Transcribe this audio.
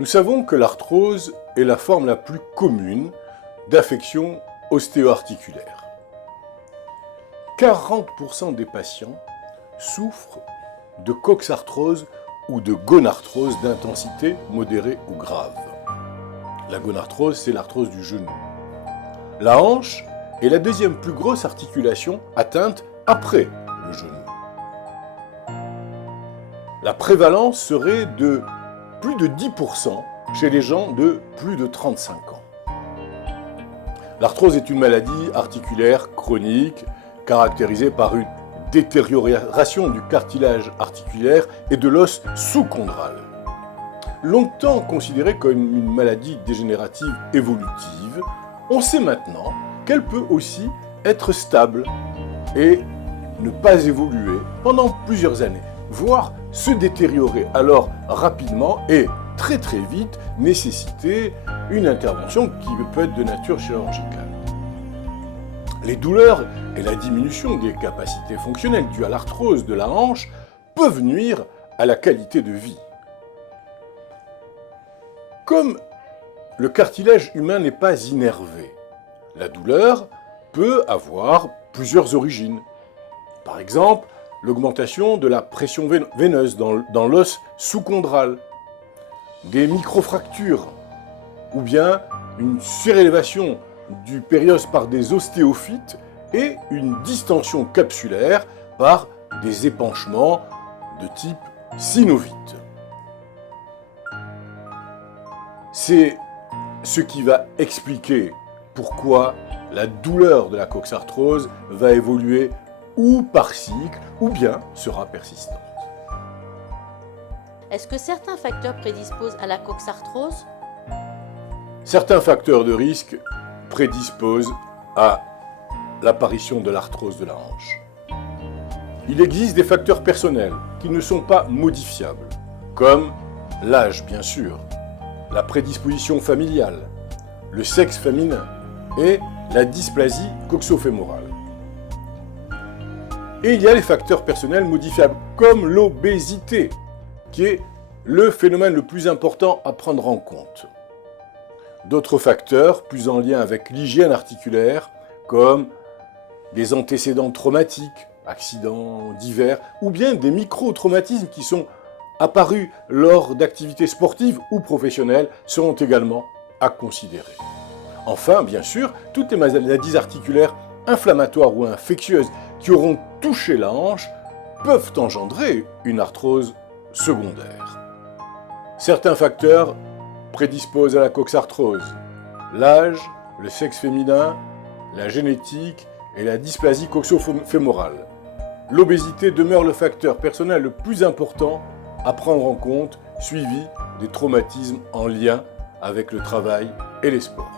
Nous savons que l'arthrose est la forme la plus commune d'affection ostéo-articulaire. 40% des patients souffrent de coxarthrose ou de gonarthrose d'intensité modérée ou grave. La gonarthrose, c'est l'arthrose du genou. La hanche est la deuxième plus grosse articulation atteinte après le genou. La prévalence serait de plus de 10% chez les gens de plus de 35 ans. L'arthrose est une maladie articulaire chronique caractérisée par une détérioration du cartilage articulaire et de l'os sous-chondral. Longtemps considérée comme une maladie dégénérative évolutive, on sait maintenant qu'elle peut aussi être stable et ne pas évoluer pendant plusieurs années, voire se détériorer alors rapidement et très vite nécessiter une intervention qui peut être de nature chirurgicale. Les douleurs et la diminution des capacités fonctionnelles dues à l'arthrose de la hanche peuvent nuire à la qualité de vie. Comme le cartilage humain n'est pas innervé, la douleur peut avoir plusieurs origines. Par exemple, l'augmentation de la pression veineuse dans l'os sous-chondral, des microfractures, ou bien une surélévation du périos par des ostéophytes et une distension capsulaire par des épanchements de type synovite. C'est ce qui va expliquer pourquoi la douleur de la coxarthrose va évoluer ou par cycle, ou bien sera persistante. Est-ce que certains facteurs prédisposent à la coxarthrose? Certains facteurs de risque prédisposent à l'apparition de l'arthrose de la hanche. Il existe des facteurs personnels qui ne sont pas modifiables, comme l'âge bien sûr, la prédisposition familiale, le sexe féminin et la dysplasie coxofémorale. Et il y a les facteurs personnels modifiables, comme l'obésité, qui est le phénomène le plus important à prendre en compte. D'autres facteurs plus en lien avec l'hygiène articulaire, comme des antécédents traumatiques, accidents divers, ou bien des micro-traumatismes qui sont apparus lors d'activités sportives ou professionnelles, seront également à considérer. Enfin, bien sûr, toutes les maladies articulaires inflammatoires ou infectieuses qui auront touché la hanche peuvent engendrer une arthrose secondaire. Certains facteurs prédisposent à la coxarthrose: l'âge, le sexe féminin, la génétique et la dysplasie coxofémorale. L'obésité demeure le facteur personnel le plus important à prendre en compte, suivi des traumatismes en lien avec le travail et les sports.